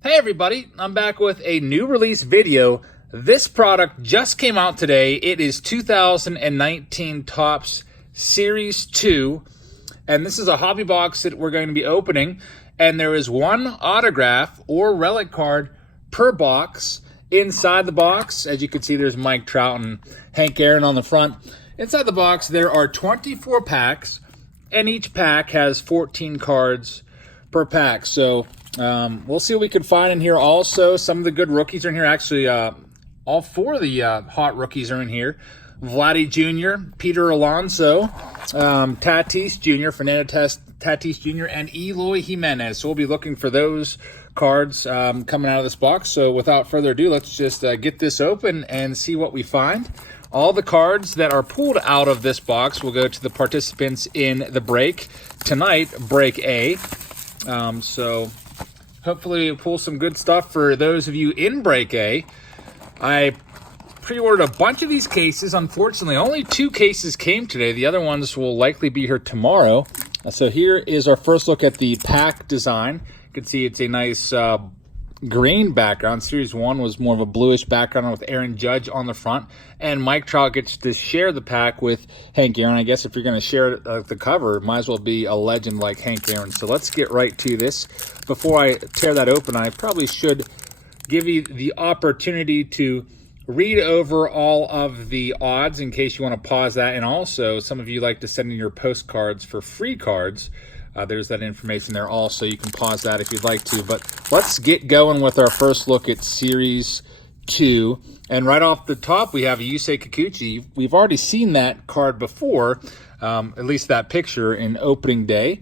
Hey everybody, I'm back with a new release video. This product just came out today. It is 2019 Topps Series 2, and this is a hobby box that we're going to be opening, and there is one autograph or relic card per box. Inside the box, as you can see, there's Mike Trout and Hank Aaron on the front. Inside the box, there are 24 packs, and each pack has 14 cards per pack. So we'll see what we can find in here. Also, some of the good rookies are in here. Actually, all four of the hot rookies are in here. Vladdy Jr., Peter Alonso, Tatis Jr., Fernando Tatis Jr., and Eloy Jimenez. So we'll be looking for those cards coming out of this box. So without further ado, let's just get this open and see what we find. All the cards that are pulled out of this box will go to the participants in the break tonight, break A. So hopefully we'll pull some good stuff for those of you in break A. I pre-ordered a bunch of these cases. Unfortunately, only 2 cases came today. The other ones will likely be here tomorrow. So here is our first look at the pack design. You can see it's a nice green background. Series 1 was more of a bluish background with Aaron Judge on the front. And Mike Trout gets to share the pack with Hank Aaron. I guess if you're going to share the cover, it might as well be a legend like Hank Aaron. So let's get right to this. Before I tear that open, I probably should give you the opportunity to read over all of the odds in case you want to pause that. And also, some of you like to send in your postcards for free cards. There's that information there also. You can pause that if you'd like to. But let's get going with our first look at Series 2. And right off the top, we have Yusei Kikuchi. We've already seen that card before, at least that picture in opening day.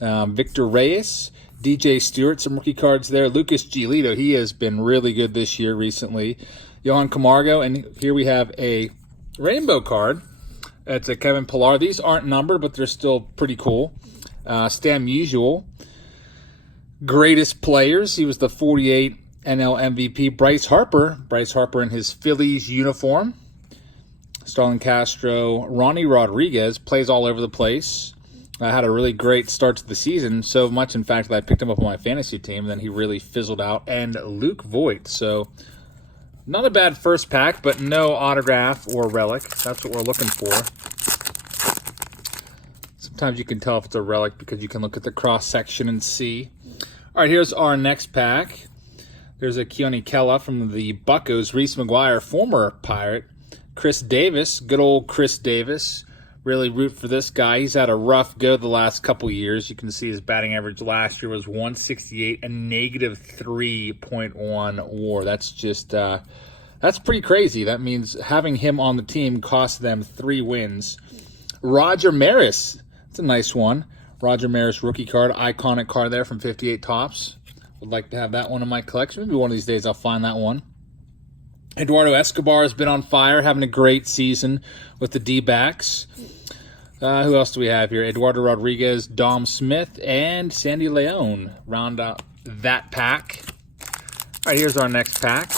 Victor Reyes, DJ Stewart, some rookie cards there. Lucas Giolito, he has been really good this year recently. Johan Camargo, and here we have a rainbow card. It's a Kevin Pillar. These aren't numbered, but they're still pretty cool. Stan Musial, greatest players. He was the 48 NL MVP. Bryce Harper in his Phillies uniform. Starlin Castro, Ronnie Rodriguez, plays all over the place. Had a really great start to the season, so much, in fact, that I picked him up on my fantasy team, and then he really fizzled out. And Luke Voigt, so not a bad first pack, but no autograph or relic. That's what we're looking for. Sometimes you can tell if it's a relic because you can look at the cross-section and see. All right, here's our next pack. There's a Keone Kela from the Buccos. Reese McGuire, former Pirate. Chris Davis, good old Chris Davis. Really root for this guy. He's had a rough go the last couple years. You can see his batting average last year was 168, a negative 3.1 WAR. That's just, that's pretty crazy. That means having him on the team cost them 3 wins. Roger Maris. It's a nice one. Roger Maris rookie card, iconic card there from 58 Topps. Would like to have that one in my collection. Maybe one of these days I'll find that one. Eduardo Escobar has been on fire, having a great season with the D-backs. Who else do we have here? Eduardo Rodriguez, Dom Smith, and Sandy Leon round out that pack. All right, here's our next pack.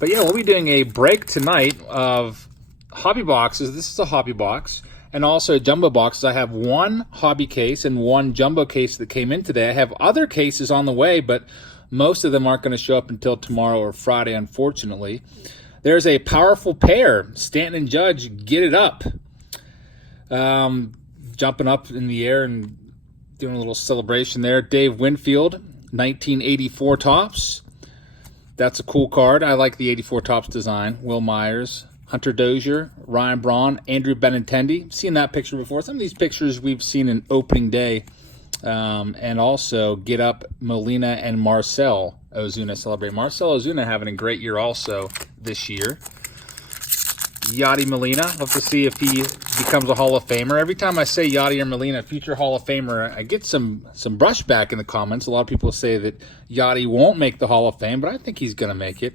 But yeah, we'll be doing a break tonight of hobby boxes. This is a hobby box. And also jumbo boxes. I have 1 hobby case and 1 jumbo case that came in today. I have other cases on the way, but most of them aren't going to show up until tomorrow or Friday, unfortunately. There's a powerful pair. Stanton and Judge, get it up. Jumping up in the air and doing a little celebration there. Dave Winfield, 1984 Topps. That's a cool card. I like the 84 Topps design. Will Myers, Hunter Dozier, Ryan Braun, Andrew Benintendi. Seen that picture before. Some of these pictures we've seen in opening day. And also Get Up, Molina, and Marcell Ozuna celebrate. Marcell Ozuna having a great year also this year. Yadi Molina, love to see if he becomes a Hall of Famer. Every time I say Yadi or Molina, future Hall of Famer, I get some brushback in the comments. A lot of people say that Yadi won't make the Hall of Fame, but I think he's going to make it.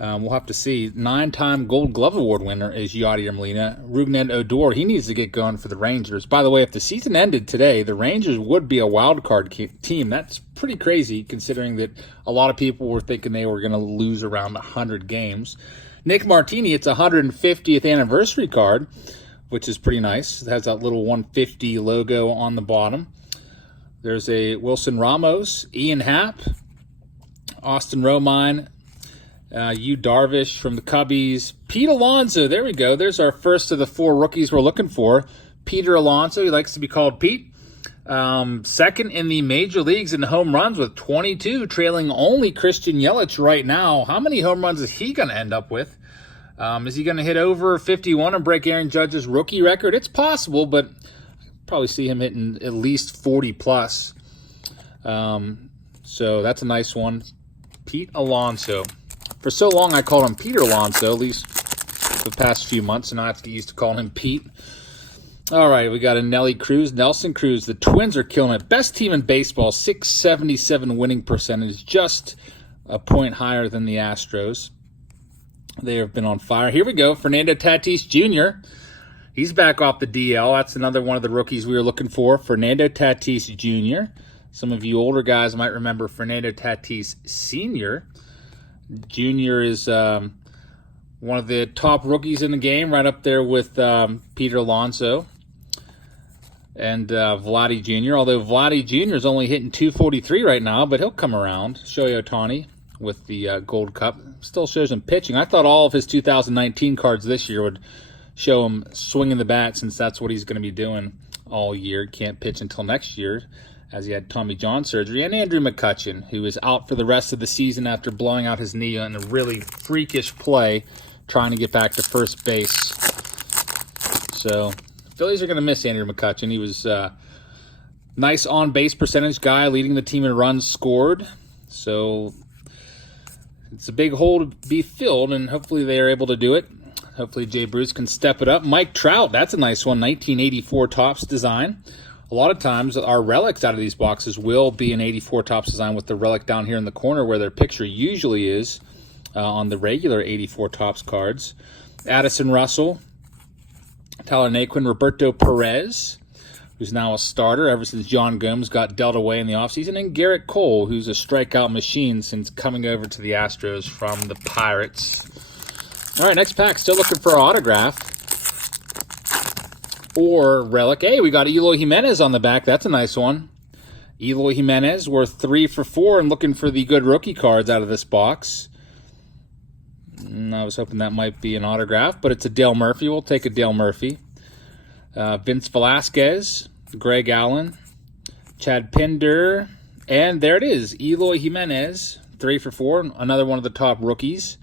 We'll have to see. 9-time Gold Glove Award winner is Yadier Molina. Rougned Odor, he needs to get going for the Rangers. By the way, if the season ended today, the Rangers would be a wild card team. That's pretty crazy considering that a lot of people were thinking they were going to lose around 100 games. Nick Martini, it's a 150th anniversary card, which is pretty nice. It has that little 150 logo on the bottom. There's a Wilson Ramos, Ian Happ, Austin Romine, Yu Darvish from the Cubbies, Pete Alonso. There we go. There's our first of the 4 rookies we're looking for. Peter Alonso, he likes to be called Pete. Second in the major leagues in home runs with 22, trailing only Christian Yelich right now. How many home runs is he going to end up with? Is he going to hit over 51 and break Aaron Judge's rookie record? It's possible, but I'd probably see him hitting at least 40 plus. So that's a nice one. Pete Alonso. For so long I called him Peter Alonso, at least the past few months, and now I have to get used to calling him Pete. All right, we got a Nelson Cruz. The Twins are killing it. Best team in baseball, 677 winning percentage, just a point higher than the Astros. They have been on fire. Here we go, Fernando Tatis Jr. He's back off the DL. That's another one of the rookies we were looking for, Fernando Tatis Jr. Some of you older guys might remember Fernando Tatis Sr. Jr. is one of the top rookies in the game, right up there with Peter Alonso and Vladdy Jr., although Vladdy Jr. is only hitting 243 right now, but he'll come around. Shohei Ohtani with the Gold Cup. Still shows him pitching. I thought all of his 2019 cards this year would show him swinging the bat, since that's what he's going to be doing all year. Can't pitch until next year, as he had Tommy John surgery. And Andrew McCutchen, who is out for the rest of the season after blowing out his knee in a really freakish play trying to get back to first base. So Phillies are going to miss Andrew McCutchen. He was a nice on-base percentage guy, leading the team in runs scored. So it's a big hole to be filled, and hopefully they are able to do it. Hopefully Jay Bruce can step it up. Mike Trout, that's a nice one, 1984 Topps design. A lot of times our relics out of these boxes will be an 84 Topps design with the relic down here in the corner where their picture usually is on the regular 84 Topps cards. Addison Russell, Tyler Naquin, Roberto Perez, who's now a starter ever since John Gomes got dealt away in the offseason, and Garrett Cole, who's a strikeout machine since coming over to the Astros from the Pirates. All right, next pack, still looking for an autograph or relic. Hey, we got Eloy Jimenez on the back. That's a nice one. Eloy Jimenez, we're 3 for 4 and looking for the good rookie cards out of this box. I was hoping that might be an autograph, but it's a Dale Murphy. We'll take a Dale Murphy. Vince Velasquez, Greg Allen, Chad Pinder, and there it is, Eloy Jimenez, 3 for 4, another one of the top rookies.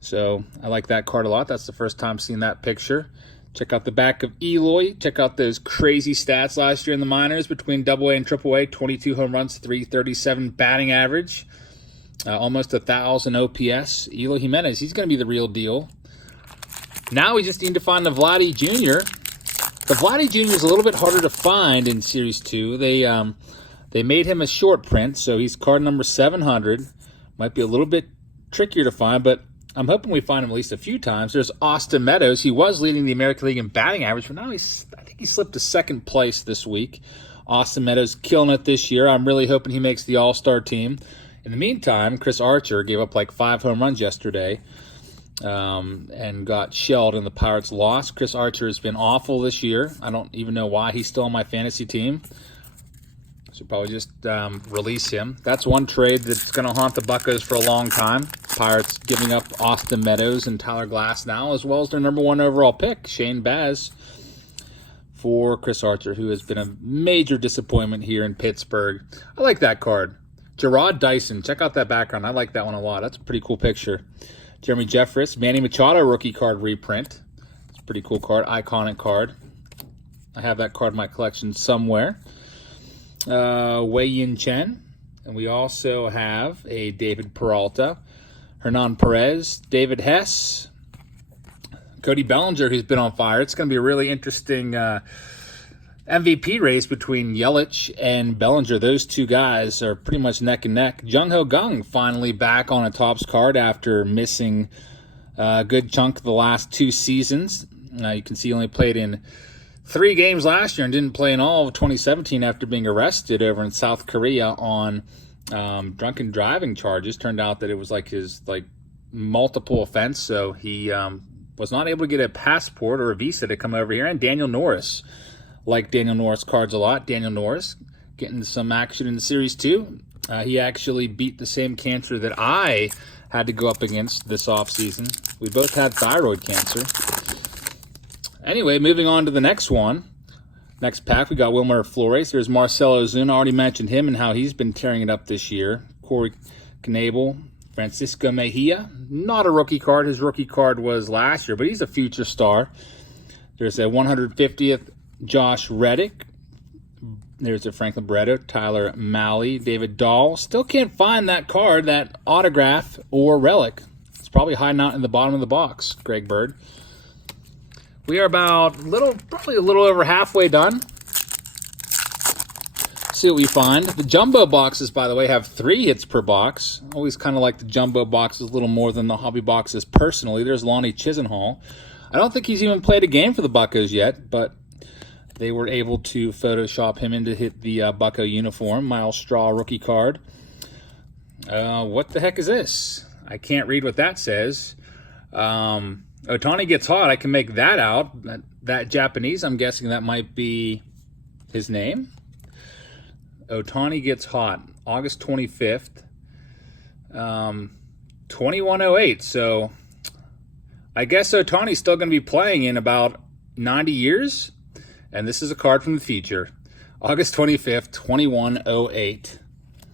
So I like that card a lot. That's the first time seeing that picture. Check out the back of Eloy. Check out those crazy stats last year in the minors between AA and AAA. 22 home runs, 337 batting average, almost 1,000 OPS. Eloy Jimenez, he's going to be the real deal. Now we just need to find the Vladdy Jr. The Vladdy Jr. is a little bit harder to find in Series 2. They made him a short print, so he's card number 700. Might be a little bit trickier to find, but I'm hoping we find him at least a few times. There's Austin Meadows. He was leading the American League in batting average, but now I think he slipped to second place this week. Austin Meadows killing it this year. I'm really hoping he makes the All-Star team. In the meantime, Chris Archer gave up like 5 home runs yesterday and got shelled in the Pirates' loss. Chris Archer has been awful this year. I don't even know why he's still on my fantasy team. Should probably just release him. That's one trade that's going to haunt the Buccos for a long time. Pirates giving up Austin Meadows and Tyler Glasnow, as well as their number 1 overall pick, Shane Baz, for Chris Archer, who has been a major disappointment here in Pittsburgh. I like that card. Gerard Dyson, check out that background. I like that one a lot. That's a pretty cool picture. Jeremy Jeffress, Manny Machado rookie card reprint. It's a pretty cool card, iconic card. I have that card in my collection somewhere. Wei Yin Chen, and we also have a David Peralta, Hernan Perez, David Hess, Cody Bellinger, who's been on fire. It's going to be a really interesting MVP race between Yelich and Bellinger. Those two guys are pretty much neck and neck. Jung Ho Kang finally back on a Topps card after missing a good chunk of the last 2 seasons. You can see he only played in 3 games last year and didn't play in all of 2017 after being arrested over in South Korea on drunken driving charges. Turned out that it was like his multiple offense, so he was not able to get a passport or a visa to come over here. And Daniel Norris, like Daniel Norris cards a lot. Daniel Norris getting some action in the Series 2. He actually beat the same cancer that I had to go up against this offseason. We both had thyroid cancer. Anyway, moving on to the next one. Next pack, we got Wilmer Flores. There's Marcelo Ozuna. I already mentioned him and how he's been tearing it up this year. Corey Knebel, Francisco Mejia. Not a rookie card. His rookie card was last year, but he's a future star. There's a 150th Josh Reddick. There's a Franklin Barreto, Tyler Mahle, David Dahl. Still can't find that card, that autograph or relic. It's probably hiding out in the bottom of the box, Greg Bird. We are probably a little over halfway done. See what we find. The jumbo boxes, by the way, have 3 hits per box. Always kind of like the jumbo boxes a little more than the hobby boxes personally. There's Lonnie Chisenhall. I don't think he's even played a game for the Buccos yet, but they were able to Photoshop him in to hit the Bucco uniform. Miles Straw rookie card. What the heck is this? I can't read what that says. Ohtani gets hot. I can make that out. That Japanese, I'm guessing that might be his name. Ohtani gets hot. August 25th. 2108. So I guess Ohtani's still going to be playing in about 90 years. And this is a card from the future. August 25th, 2108.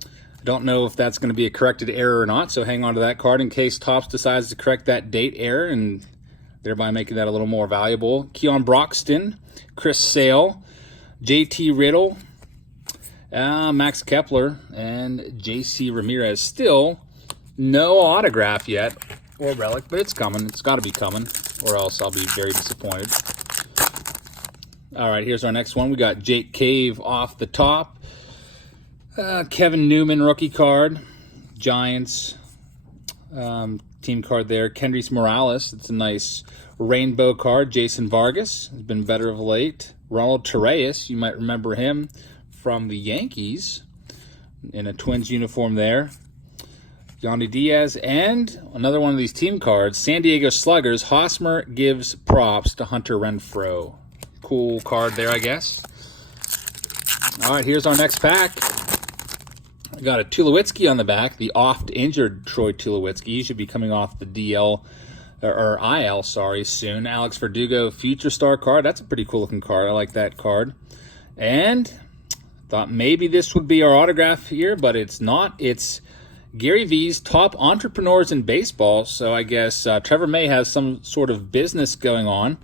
I don't know if that's going to be a corrected error or not, so hang on to that card in case Topps decides to correct that date error and thereby making that a little more valuable. Keon Broxton, Chris Sale, JT Riddle, Max Kepler, and JC Ramirez. Still no autograph yet or relic, but it's coming. It's got to be coming, or else I'll be very disappointed. All right, here's our next one. We got Jake Cave off the top. Kevin Newman rookie card. Giants team card there. Kendrys Morales. It's a nice rainbow card. Jason Vargas has been better of late. Ronald Torreyes, you might remember him from the Yankees in a Twins uniform there. Yandy Diaz, and another one of these team cards, San Diego Sluggers. Hosmer gives props to Hunter Renfroe. Cool card there, I guess. All right, here's our next pack. We got a Tulowitzki on the back, the oft-injured Troy Tulowitzki. He should be coming off the DL, or IL, sorry, soon. Alex Verdugo, Future Star card. That's a pretty cool-looking card. I like that card. And thought maybe this would be our autograph here, but it's not. It's Gary V's top entrepreneurs in baseball. So I guess Trevor May has some sort of business going on.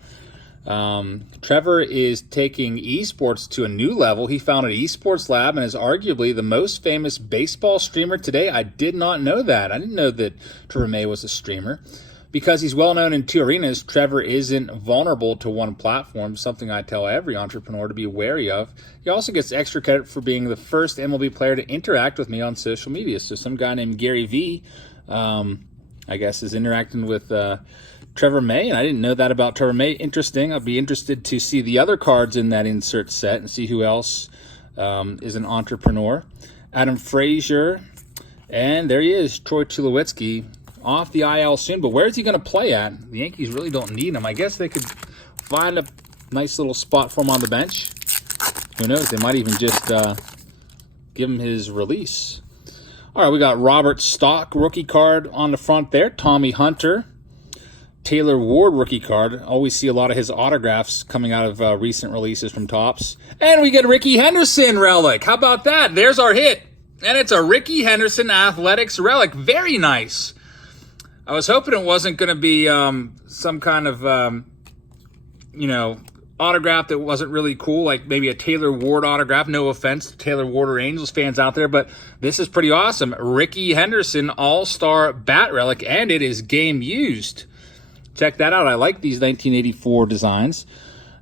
Trevor is taking esports to a new level. He founded Esports Lab and is arguably the most famous baseball streamer today. I did not know that. I didn't know that Trevor May was a streamer. Because he's well known in 2 arenas, Trevor isn't vulnerable to one platform, something I tell every entrepreneur to be wary of. He also gets extra credit for being the first MLB player to interact with me on social media. So some guy named Gary V, I guess, is interacting with Trevor May, and I didn't know that about Trevor May. Interesting. I'll be interested to see the other cards in that insert set and see who else is an entrepreneur. Adam Frazier, and there he is, Troy Tulowitzki, off the IL soon. But where is he going to play at? The Yankees really don't need him. I guess they could find a nice little spot for him on the bench. Who knows? They might even just give him his release. All right, we got Robert Stock rookie card on the front there. Tommy Hunter. Taylor Ward rookie card. Always see a lot of his autographs coming out of recent releases from Topps. And we get Rickey Henderson relic. How about that? There's our hit. And it's a Rickey Henderson Athletics relic. Very nice. I was hoping it wasn't going to be some kind of, autograph that wasn't really cool, like maybe a Taylor Ward autograph. No offense to Taylor Ward or Angels fans out there, but this is pretty awesome. Rickey Henderson All-Star Bat Relic, and it is game used. Check that out. I like these 1984 designs.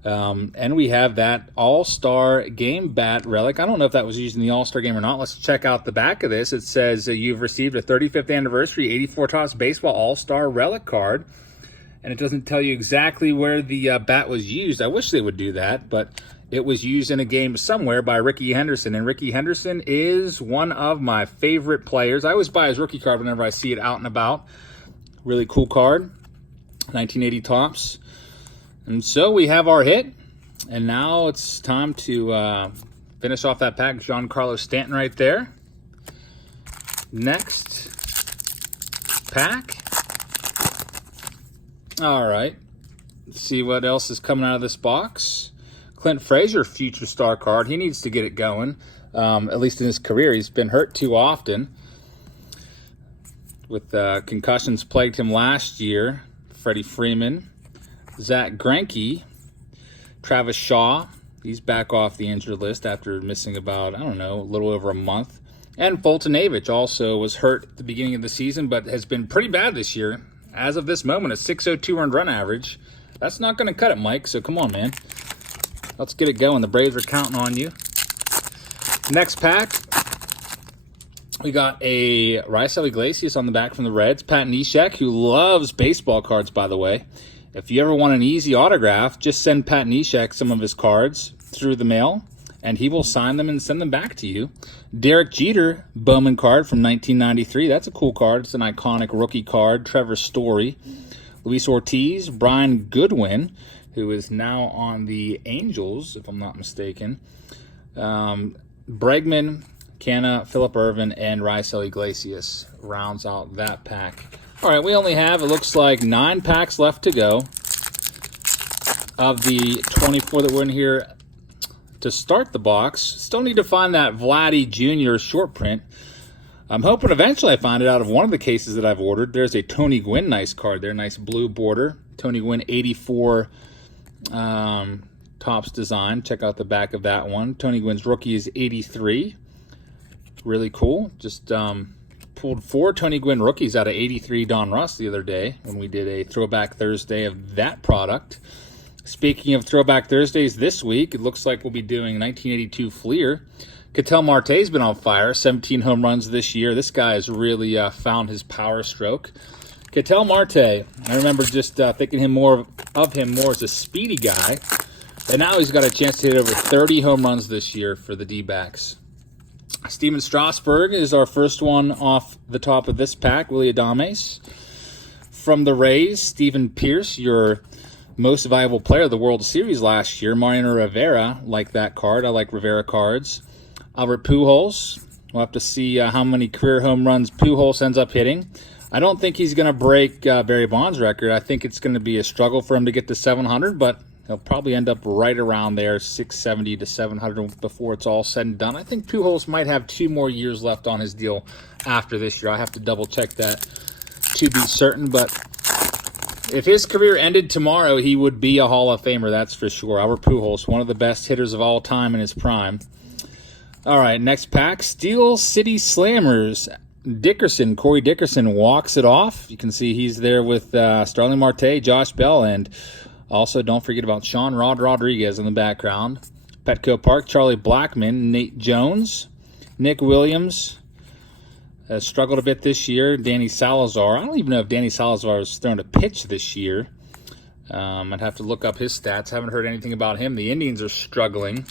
And we have that All-Star Game Bat Relic. I don't know if that was used in the All-Star Game or not. Let's check out the back of this. It says you've received a 35th Anniversary 84 Topps Baseball All-Star Relic card. And it doesn't tell you exactly where the bat was used. I wish they would do that, but it was used in a game somewhere by Rickey Henderson. And Rickey Henderson is one of my favorite players. I always buy his rookie card whenever I see it out and about. Really cool card. 1980 Topps. And so we have our hit. And now it's time to finish off that pack. Giancarlo Stanton right there. Next pack. All right. Let's see what else is coming out of this box. Clint Frazier, future star card. He needs to get it going, at least in his career. He's been hurt too often. With concussions plagued him last year. Freddie Freeman. Zach Greinke. Travis Shaw. He's back off the injured list after missing about, I don't know, a little over a month. And Foltynewicz also was hurt at the beginning of the season, but has been pretty bad this year. As of this moment, a .602 earned run average. That's not going to cut it, Mike, so come on, man. Let's get it going. The Braves are counting on you. Next pack, we got a Raisel Iglesias on the back from the Reds. Pat Neshek, who loves baseball cards, by the way. If you ever want an easy autograph, just send Pat Neshek some of his cards through the mail, and he will sign them and send them back to you. Derek Jeter, Bowman card from 1993. That's a cool card. It's an iconic rookie card. Trevor Story. Luis Ortiz, Brian Goodwin, who is now on the Angels, if I'm not mistaken. Bregman, Canna, Phillip Ervin, and Raisel Iglesias rounds out that pack. All right, we only have, it looks like, 9 packs left to go of the 24 that were in here to start the box. Still need to find that Vladdy Jr. short print. I'm hoping eventually I find it out of one of the cases that I've ordered. There's a Tony Gwynn nice card there, nice blue border. Tony Gwynn 84 Topps design. Check out the back of that one. Tony Gwynn's rookie is 83. Really cool. Just pulled 4 Tony Gwynn rookies out of 83 Donruss the other day when we did a Throwback Thursday of that product. Speaking of Throwback Thursdays this week, it looks like we'll be doing 1982 Fleer. Ketel Marte's been on fire, 17 home runs this year. This guy has really found his power stroke. Ketel Marte, I remember just thinking more as a speedy guy, and now he's got a chance to hit over 30 home runs this year for the D-backs. Steven Strasburg is our first one off the top of this pack. Willy Adames. From the Rays, Stephen Pierce, your most valuable player of the World Series last year. Mariano Rivera, like that card. I like Rivera cards. Albert Pujols. We'll have to see how many career home runs Pujols ends up hitting. I don't think he's going to break Barry Bonds' record. I think it's going to be a struggle for him to get to 700, but he'll probably end up right around there, 670 to 700 before it's all said and done. I think Pujols might have 2 more years left on his deal after this year. I have to double-check that to be certain, but if his career ended tomorrow, he would be a Hall of Famer, that's for sure. Albert Pujols, one of the best hitters of all time in his prime. All right, next pack, Steel City Slammers. Dickerson, Corey Dickerson walks it off. You can see he's there with Starling Marte, Josh Bell, and also don't forget about Sean Rodriguez in the background. Petco Park, Charlie Blackmon, Nate Jones, Nick Williams has struggled a bit this year. Danny Salazar. I don't even know if Danny Salazar has thrown a pitch this year. I'd have to look up his stats. Haven't heard anything about him. The Indians are struggling.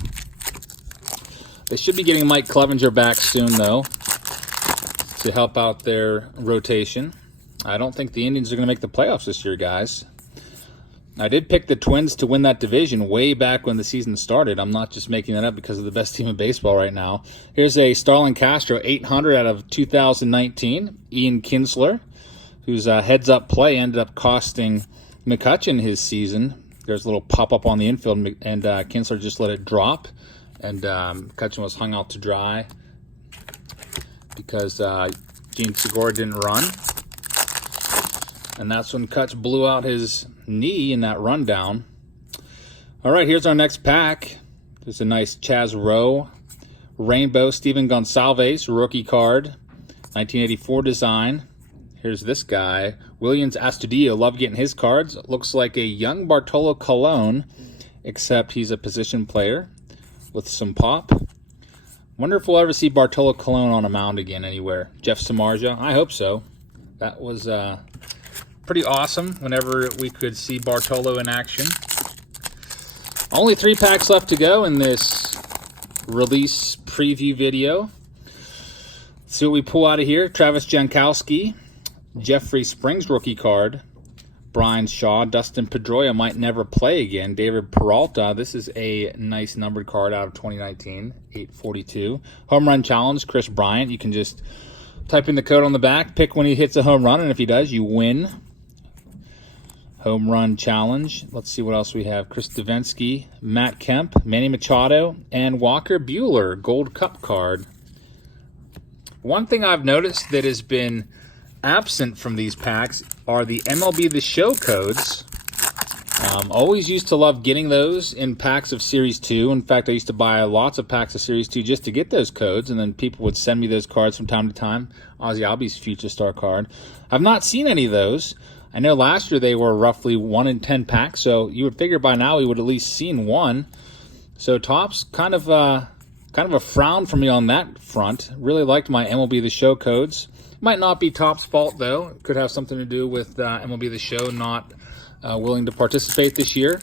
They should be getting Mike Clevenger back soon, though, to help out their rotation. I don't think the Indians are going to make the playoffs this year, guys. I did pick the Twins to win that division way back when the season started. I'm not just making that up because of the best team in baseball right now. Here's a Starlin Castro 800 out of 2019. Ian Kinsler, whose heads-up play ended up costing McCutchen his season. There's a little pop-up on the infield, and Kinsler just let it drop. And McCutchen was hung out to dry because Gene Segura didn't run. And that's when Kutch blew out his knee in that rundown. All right, here's our next pack. There's a nice Chaz Rowe Rainbow Steven Gonsalves rookie card, 1984 design. Here's this guy, Williams Astudillo. Love getting his cards. Looks like a young Bartolo Colon, except he's a position player with some pop. Wonder if we'll ever see Bartolo Colon on a mound again anywhere. Jeff Samardzija, I hope so. That was pretty awesome whenever we could see Bartolo in action. Only 3 packs left to go in this release preview video. Let's see what we pull out of here. Travis Jankowski, Jeffrey Springs rookie card. Brian Shaw, Dustin Pedroia might never play again. David Peralta, this is a nice numbered card out of 2019, 842. Home Run Challenge, Chris Bryant. You can just Type in the code on the back, pick when he hits a home run, and if he does, you win. Home run challenge. Let's see what else we have. Chris Davinsky, Matt Kemp, Manny Machado, and Walker Buehler, Gold Cup card. One thing I've noticed that has been absent from these packs are the MLB The Show codes. Always used to love getting those in packs of Series 2. In fact, I used to buy lots of packs of Series 2 just to get those codes, and then people would send me those cards from time to time. Ozzie Albies Future Star card. I've not seen any of those. I know last year they were roughly 1 in 10 packs, so you would figure by now we would at least seen one. So Topps kind of a frown for me on that front. Really liked my MLB The Show codes. Might not be Topps' fault though. It could have something to do with MLB The Show not willing to participate this year.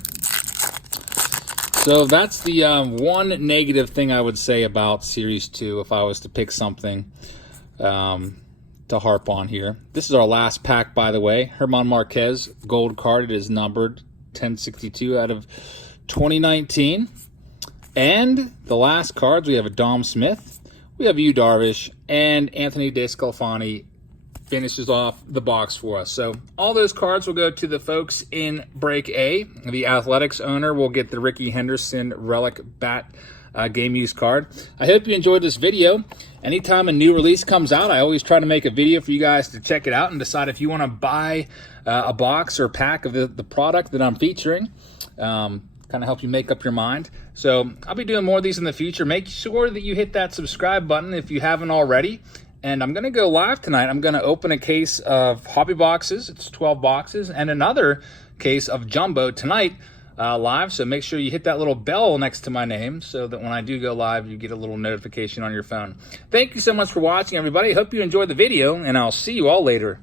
So that's the one negative thing I would say about Series 2 if I was to pick something to harp on here. This is our last pack, by the way. German Marquez gold card. It is numbered 1062 out of 2019. And the last cards, we have a Dom Smith, we have Yu Darvish, and Anthony DeSclafani finishes off the box for us. So all those cards will go to the folks in Break A. The Athletics owner will get the Ricky Henderson Relic Bat game use card. I hope you enjoyed this video. Anytime a new release comes out, I always try to make a video for you guys to check it out and decide if you want to buy a box or pack of the product that I'm featuring. Kind of help you make up your mind. So I'll be doing more of these in the future. Make sure that you hit that subscribe button if you haven't already. And I'm going to go live tonight. I'm going to open a case of hobby boxes. It's 12 boxes, and another case of jumbo tonight live. So make sure you hit that little bell next to my name so that when I do go live, you get a little notification on your phone. Thank you so much for watching, everybody. Hope you enjoyed the video, and I'll see you all later.